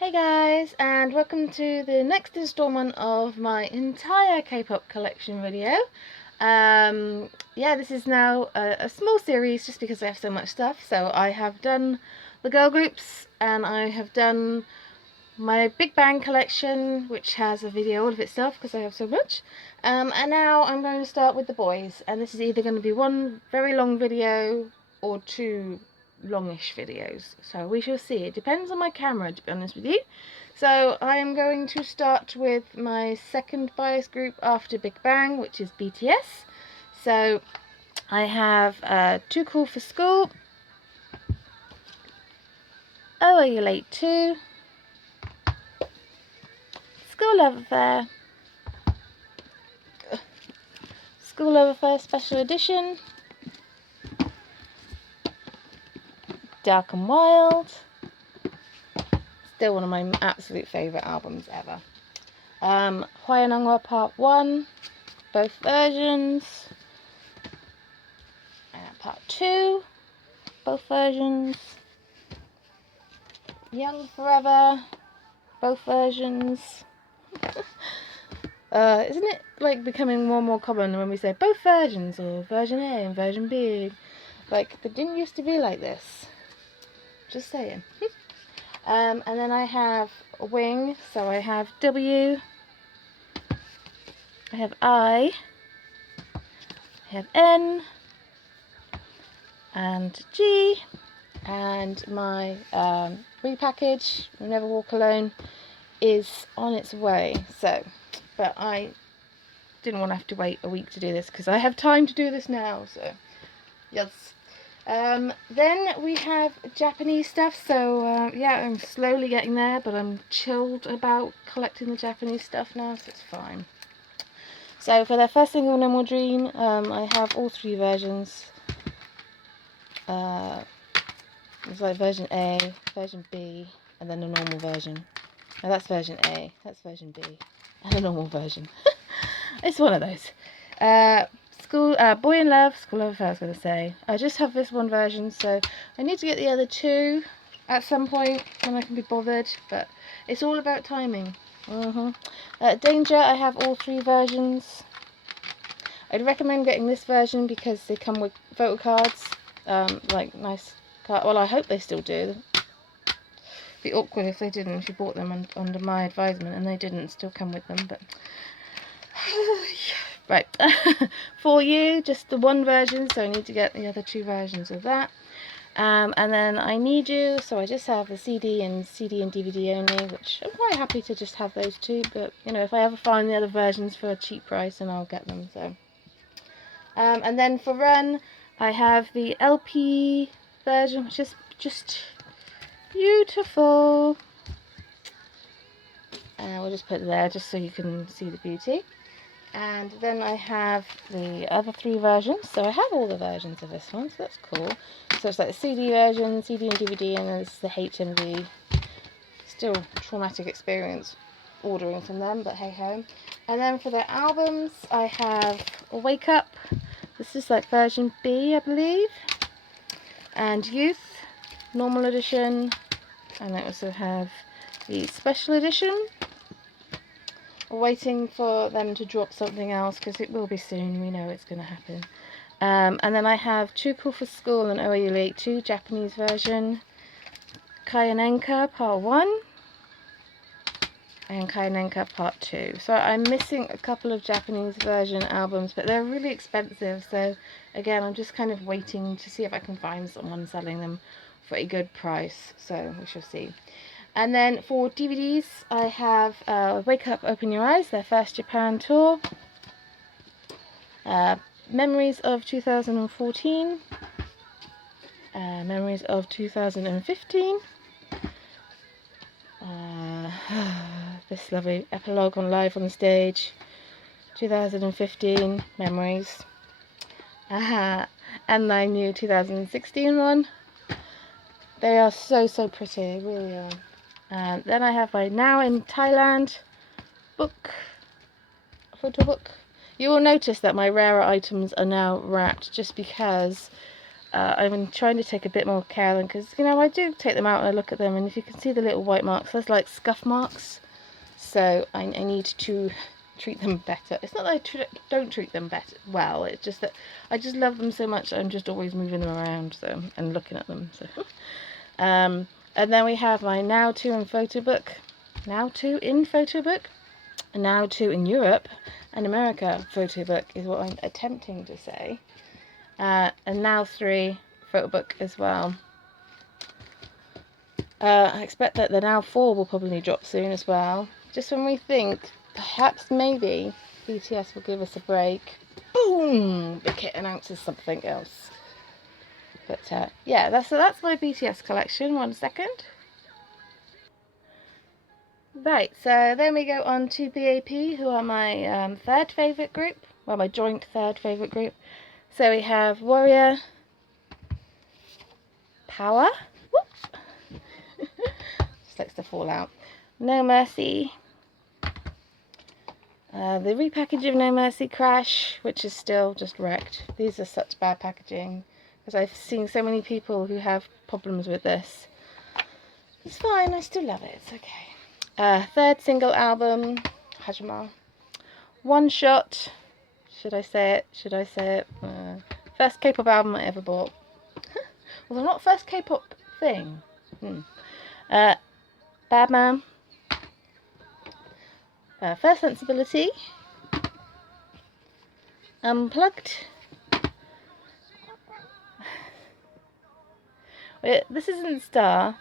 Hey guys, and welcome to the next installment of my entire K-pop collection video. Yeah, this is now a small series just because I have so much stuff. So I have done the girl groups and I have done my Big Bang collection, which has a video all of itself because I have so much. And now I'm going to start with the boys, and this is either going to be one very long video or two longish videos, so we shall see. It depends on my camera, to be honest with you. So I am going to start with my second bias group after Big Bang, which is BTS. So I have Too Cool for School, Oh Are You Late Too, School Love Affair, School Love Affair Special Edition, Dark and Wild, still one of my absolute favourite albums ever. Hwayanangwa Part 1, both versions. Part 2, both versions. Young Forever, both versions. Isn't it like becoming more and more common when we say both versions, or version A and version B? Like, they didn't used to be like this. Just saying. And then I have a wing, so I have W, I have I have N, and G, and my repackage, Never Walk Alone, is on its way. So, but I didn't want to have to wait a week to do this because I have time to do this now. So, yes. Then we have Japanese stuff, so yeah, I'm slowly getting there, but I'm chilled about collecting the Japanese stuff now, so it's fine. So for their first single, No More Dream, I have all three versions. It's like version A, version B, and then a normal version. Now that's version A, that's version B, and a normal version. It's one of those. Boy in Love, School Love Affair, I was going to say. I just have this one version, so I need to get the other two at some point when I can be bothered, but it's all about timing. Danger, I have all three versions. I'd recommend getting this version because they come with photo cards, like nice card. Well, I hope they still do. It'd be awkward if they didn't, if you bought them under my advisement and they didn't still come with them, but right. For You, just the one version, so I need to get the other two versions of that. And then I Need You, so I just have the CD and DVD only, which I'm quite happy to just have those two, but you know, if I ever find the other versions for a cheap price, then I'll get them. So and then for Run, I have the LP version, which is just beautiful. We'll just put it there just so you can see the beauty. And then I have the other three versions, so I have all the versions of this one, so that's cool. So it's like the CD version, CD and DVD, and there's the HMV. Still traumatic experience ordering from them, but hey ho. And then for the albums, I have Wake Up. This is like version B, I believe. And Youth, normal edition. And I also have the special edition. Waiting for them to drop something else because it will be soon, we know it's going to happen. And then I have Too Cool for School and Oh Are You Late Too, Japanese version, Kayanenka Part 1 and Kayanenka Part 2. So I'm missing a couple of Japanese version albums, but they're really expensive, so again I'm just kind of waiting to see if I can find someone selling them for a good price, so we shall see. And then for DVDs, I have Wake Up, Open Your Eyes, their first Japan tour, Memories of 2014, Memories of 2015, this lovely epilogue on Live on the Stage, 2015, Memories, and my new 2016 one. They are so pretty, they really are. Then I have my Now in Thailand photo book. You will notice that my rarer items are now wrapped just because I've been trying to take a bit more care of them, because, you know, I do take them out and I look at them, and if you can see the little white marks, that's like scuff marks. So I need to treat them better. It's not that I don't treat them better well, it's just that I just love them so much, I'm just always moving them around, so, and looking at them. So and then we have my Now To in photo book, Now To in photo book, Now To in Europe and America photo book is what I'm attempting to say. And Now 3 photo book as well. I expect that the Now 4 will probably drop soon as well. Just when we think perhaps maybe BTS will give us a break, boom, the kit announces something else. But yeah, that's my BTS collection. 1 second. Right, so then we go on to BAP, who are my third favourite group. Well, my joint third favourite group. So we have Warrior, Power, just likes to fall out, No Mercy, the repackage of No Mercy Crash, which is still just wrecked. These are such bad packaging, because I've seen so many people who have problems with this. It's fine, I still love it, it's okay. Third single album, Hajima. One Shot, should I say it? Should I say it? First K-pop album I ever bought. Well, not first K-pop thing. Bad Man. First Sensibility. Unplugged. Wait, this isn't Star.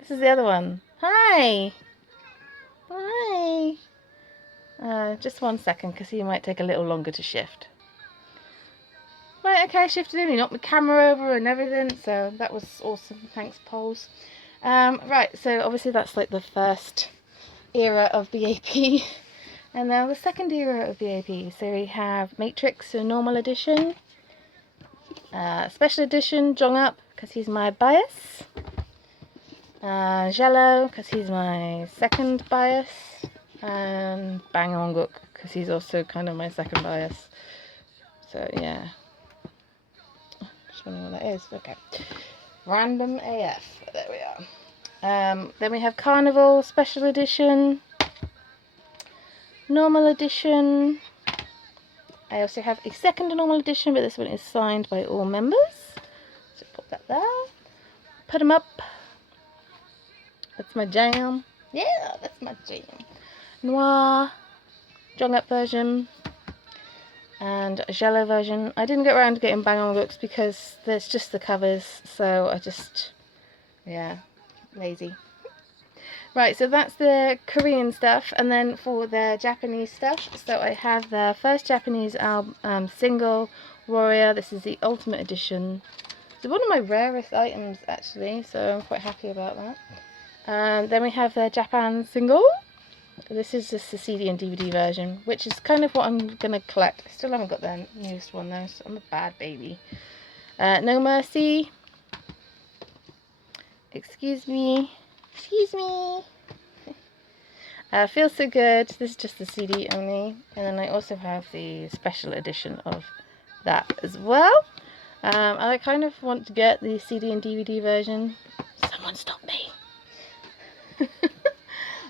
This is the other one. Hi! Hi! Just 1 second, because he might take a little longer to shift. Right, okay, I shifted in. He knocked the camera over and everything, so that was awesome. Thanks, Poles. Right, so obviously that's like the first era of BAP. And now the second era of BAP. So we have Matrix, so normal edition. Special edition, Jonghyuk, because he's my bias. Jello, because he's my second bias. And Bang Honguk, because he's also kind of my second bias. So yeah. Just wondering what that is. Okay. Random AF. There we are. Then we have Carnival Special Edition. Normal Edition. I also have a second normal edition, but this one is signed by all members. So put that there. Put them up. That's my jam. Yeah, that's my jam. Noir, Jonghyuk version, and a Jello version. I didn't get around to getting Bang On books because there's just the covers, so I just, yeah, lazy. Right, so that's the Korean stuff, and then for the Japanese stuff, so I have the first Japanese album, single, Warrior. This is the Ultimate Edition. It's one of my rarest items, actually, so I'm quite happy about that. Then we have the Japan single. This is just the CD and DVD version, which is kind of what I'm going to collect. I still haven't got the newest one though, so I'm a bad baby. No Mercy. Excuse me. Excuse me. Feels So Good. This is just the CD only. And then I also have the special edition of that as well. I kind of want to get the CD and DVD version. Someone stop me.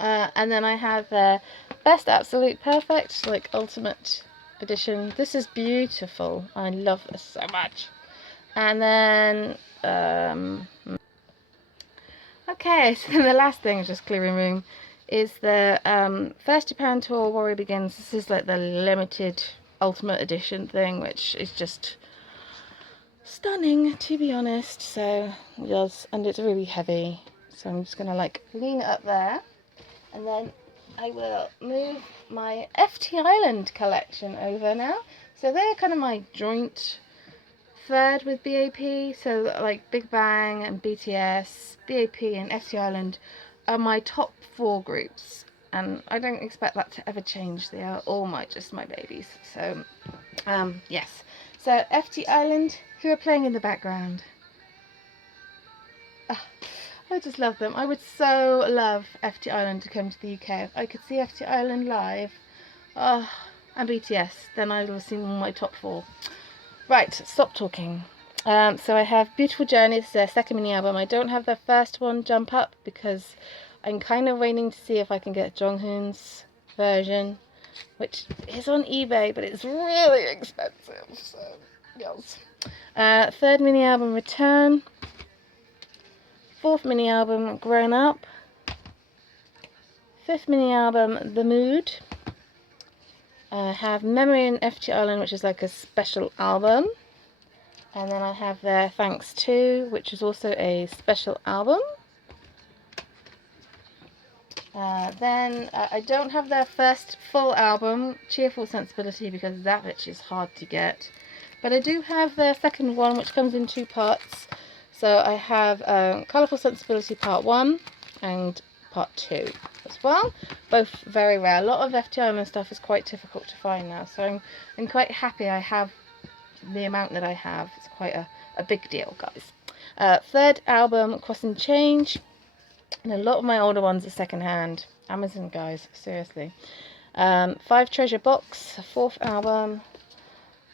And then I have the Best Absolute Perfect, like Ultimate Edition. This is beautiful. I love this so much. And then, okay, so then the last thing, just clearing room, is the First Japan Tour Warrior Begins. This is like the limited Ultimate Edition thing, which is just stunning, to be honest. So, yes, and it's really heavy. So I'm just going to like lean it up there. And then I will move my FT Island collection over now. So they're kind of my joint third with BAP. So like Big Bang and BTS, BAP and FT Island are my top 4 groups. And I don't expect that to ever change. They are all just my babies. So yes. So FT Island, who are playing in the background. I just love them. I would so love FT Island to come to the UK. If I could see FT Island live, and BTS, then I will have seen my top 4. Right, stop talking. So I have Beautiful Journey. This is their second mini album. I don't have their first one, Jump Up, because I'm kind of waiting to see if I can get Jonghoon's version, which is on eBay, but it's really expensive. So yes. Third mini album, Return. Fourth mini album, Grown Up. Fifth mini album, The Mood. I have Memory in FT Island, which is like a special album. And then I have their Thanks To, which is also a special album. Then I don't have their first full album, Cheerful Sensibility, because that bitch is hard to get. But I do have their second one, which comes in 2 parts. So I have Colourful Sensibility Part 1 and Part 2 as well. Both very rare. A lot of FT Island stuff is quite difficult to find now. So I'm quite happy I have the amount that I have. It's quite a big deal, guys. Third album, Cross and Change. And a lot of my older ones are secondhand. Amazon, guys, seriously. 5 Treasure Box, 4th album.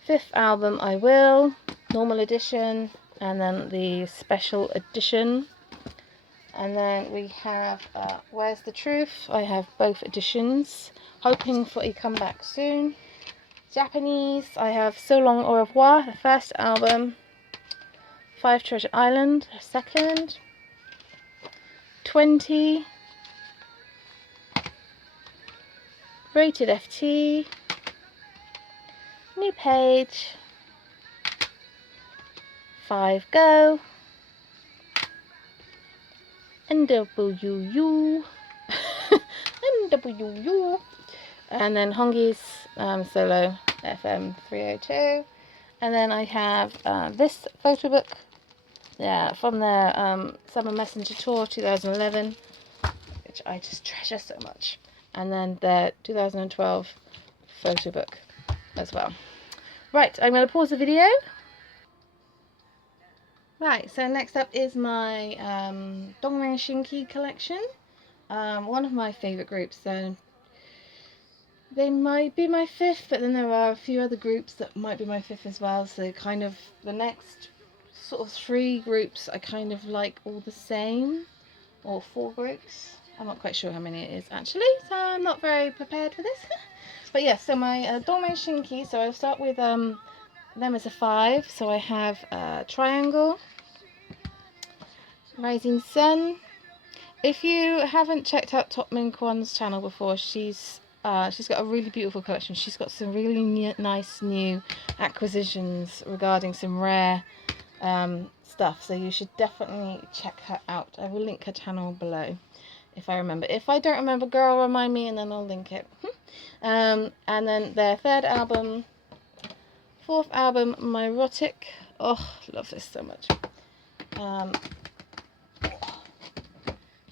5th album, I Will, normal edition, and then the special edition. And then we have Where's the Truth. I have both editions. Hoping for a comeback soon. Japanese, I have So Long Au Revoir, the first album. 5 Treasure Island, the second. 20. Rated FT. New Page. 5 Go. NWU. NWU. And then Hongi's solo FM 302. And then I have this photo book, from their Summer Messenger Tour 2011, which I just treasure so much. And then their 2012 photo book as well. Right, I'm going to pause the video. Right, so next up is my Domination Key collection. One of my favourite groups. So they might be my 5th, but then there are a few other groups that might be my 5th as well. So kind of the next sort of 3 groups I kind of like all the same, or 4 groups. I'm not quite sure how many it is actually, so I'm not very prepared for this. But yeah, so my Domination Key, so I'll start with them as a 5. So I have Triangle, Rising Sun. If you haven't checked out Top Min Kwan's channel before, she's got a really beautiful collection. She's got some really nice new acquisitions regarding some rare stuff, so you should definitely check her out. I will link her channel below if I remember. If I don't remember, girl, remind me and then I'll link it. And then their 3rd album, 4th album, Myrotic. Oh, love this so much.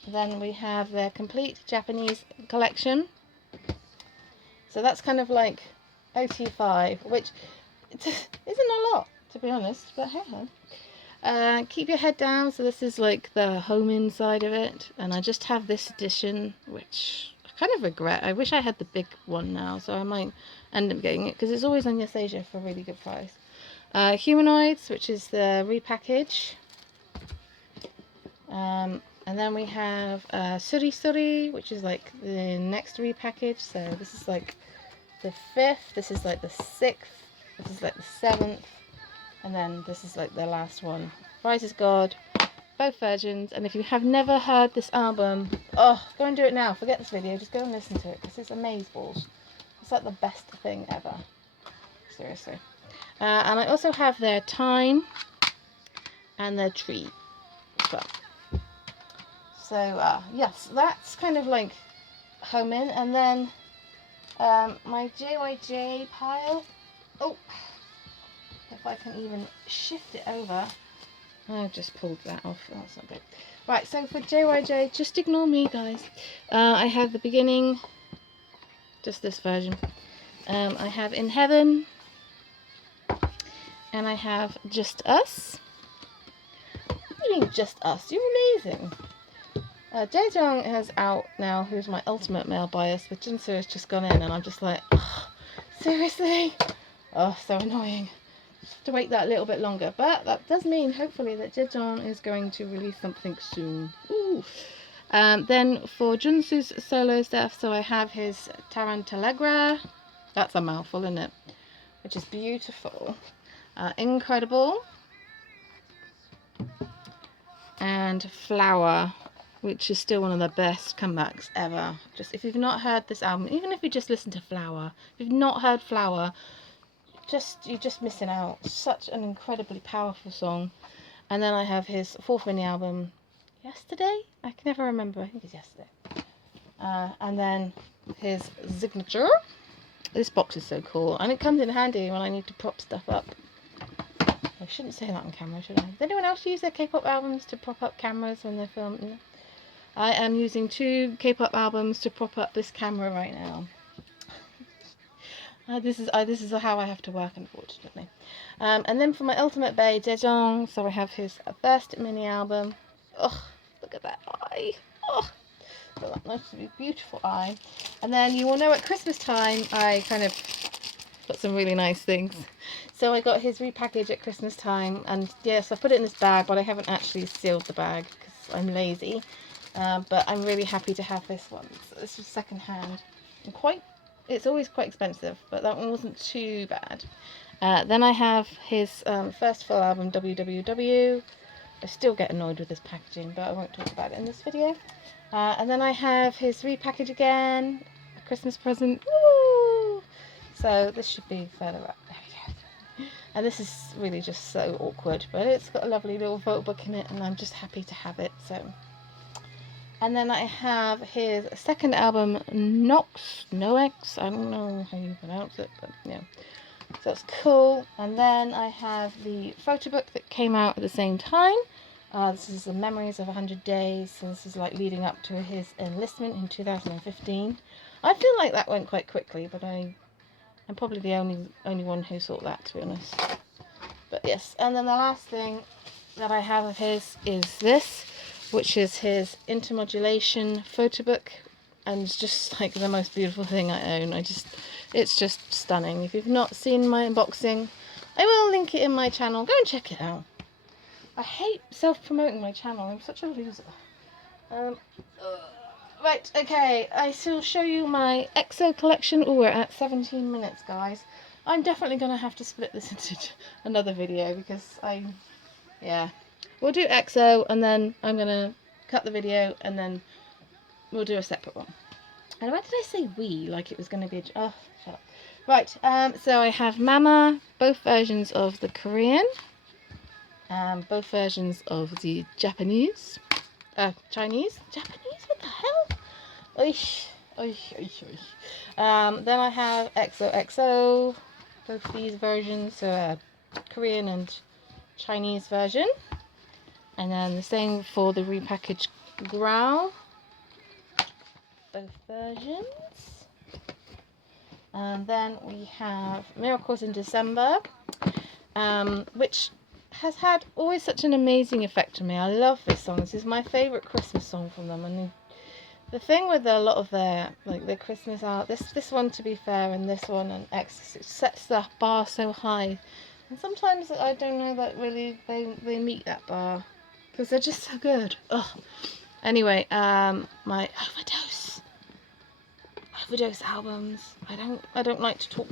Then we have their complete Japanese collection. So that's kind of like OT5, which isn't a lot, to be honest, but hey ho. Keep Your Head Down, so this is like the home inside of it, and I just have this edition, which I kind of regret. I wish I had the big one now, so I might end up getting it, because it's always on Yes Asia for a really good price. Humanoids, which is the repackage. And then we have Suri Suri, which is like the next repackage, so this is like the 5th, this is like the 6th, this is like the 7th, and then this is like the last one. Rise is God, both versions. And if you have never heard this album, oh, go and do it now. Forget this video, just go and listen to it, because it's amazeballs. It's like the best thing ever, seriously. And I also have their Time and their Tree as well. So yes, that's kind of like home in. And then my JYJ pile. Oh, if I can even shift it over. I've just pulled that off. That's not good. Right, so for JYJ, just ignore me, guys. I have the beginning, just this version. I have In Heaven, and I have Just Us. What do you mean, Just Us? You're amazing. Jaejong is out now, who's my ultimate male bias, but Jinsu has just gone in, and I'm just like, oh, seriously? Oh, so annoying. Have to wait that a little bit longer, but that does mean hopefully that Jejeon is going to release something soon. Ooh. Then for Junsu's solo stuff, so I have his Tarantalegra. That's a mouthful, isn't it? Which is beautiful. Incredible. And Flower, which is still one of the best comebacks ever. Just if you've not heard this album, even if you just listen to Flower, if you've not heard Flower, you're just missing out. Such an incredibly powerful song. And then I have his 4th mini album, Yesterday? I can never remember. I think it's Yesterday. And then his Signature. This box is so cool, and it comes in handy when I need to prop stuff up. I shouldn't say that on camera, should I? Does anyone else use their K-pop albums to prop up cameras when they're filming? I am using 2 K-pop albums to prop up this camera right now. This is how I have to work, unfortunately. And then for my ultimate bae, Jejeon, so I have his first mini album. Oh, look at that eye. Oh, that nice, beautiful eye. And then you will know at Christmas time, I kind of got some really nice things. So I got his repackage at Christmas time, and yes, I put it in this bag, but I haven't actually sealed the bag because I'm lazy. But I'm really happy to have this one. So this was second hand. It's always quite expensive, but that one wasn't too bad. Then I have his first full album, WWW. I still get annoyed with this packaging, but I won't talk about it in this video. And then I have his repackage again, a Christmas present. Woo! So this should be further up. There we go. And this is really just so awkward, but it's got a lovely little photo book in it, and I'm just happy to have it. So. And then I have his second album, Knox, Knox, I don't know how you pronounce it, but yeah. So that's cool. And then I have the photo book that came out at the same time. This is the Memories of 100 Days. So this is like leading up to his enlistment in 2015. I feel like that went quite quickly, but I'm probably the only one who saw that, to be honest. But yes, and then the last thing that I have of his is this, which is his Intermodulation photo book, and it's just like the most beautiful thing I own. It's just stunning. If you've not seen my unboxing, I will link it in my channel. Go and check it out. I hate self-promoting my channel. I'm such a loser. Right, okay. I shall show you my EXO collection. Oh, we're at 17 minutes, guys. I'm definitely going to have to split this into another video because yeah. We'll do EXO, and then I'm going to cut the video, and then we'll do a separate one. And why did I say we? Like it was going to be oh, shut up. Right, so I have Mama, both versions of the Korean, both versions of the Japanese, Chinese, Japanese, what the hell? Oish, oish, oish, oish. Then I have XOXO, both these versions, so Korean and Chinese version. And then the same for the repackaged Growl, both versions. And then we have Miracles in December, which has had always such an amazing effect on me. I love this song. This is my favourite Christmas song from them. And the thing with a lot of their Christmas art, this one, to be fair, and this one and X, it sets the bar so high. And sometimes I don't know that really they meet that bar, because they're just so good. Ugh. Anyway, my overdose albums. I don't like to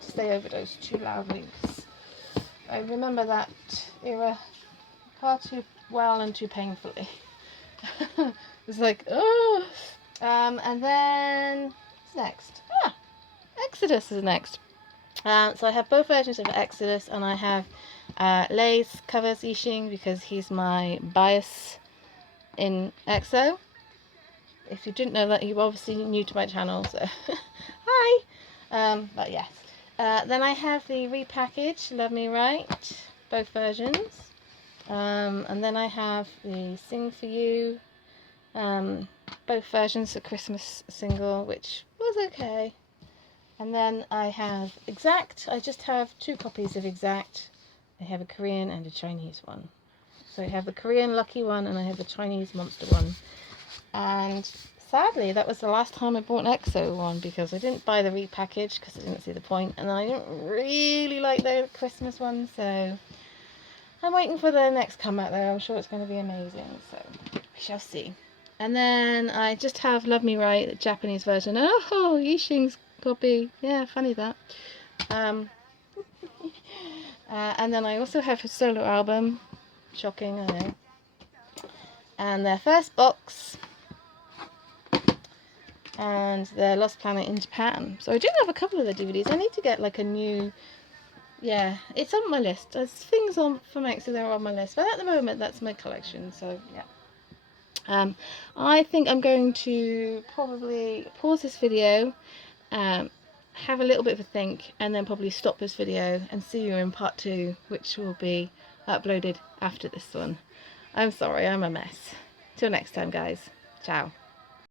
say overdose too loudly, because I remember that era far too well and too painfully. It's like, oh. And then what's next? Exodus is next. So I have both versions of Exodus, and I have Lay's covers Yixing, because he's my bias in EXO. If you didn't know that, you're obviously new to my channel, so hi. But yes. Then I have the repackaged Love Me Right, both versions. And then I have the Sing For You, both versions, a Christmas single, which was okay. And then I have Exact. I just have 2 copies of Exact. I have a Korean and a Chinese one. So I have the Korean Lucky one, and I have the Chinese Monster one. And sadly, that was the last time I bought an EXO one, because I didn't buy the repackage because I didn't see the point, and I didn't really like the Christmas one, so I'm waiting for the next comeback though. I'm sure it's going to be amazing, so we shall see. And then I just have Love Me Right, the Japanese version. Oh, Yixing's copy. Yeah, funny that. And then I also have his solo album. Shocking, I know. And their first box. And their Lost Planet in Japan. So I do have a couple of the DVDs. I need to get like a new... Yeah, it's on my list. There's things on from EXO that are on my list. But at the moment, that's my collection. So, yeah. I think I'm going to probably pause this video, have a little bit of a think, and then probably stop this video and see you in part 2, which will be uploaded after this one. I'm sorry, I'm a mess. Till next time, guys. Ciao.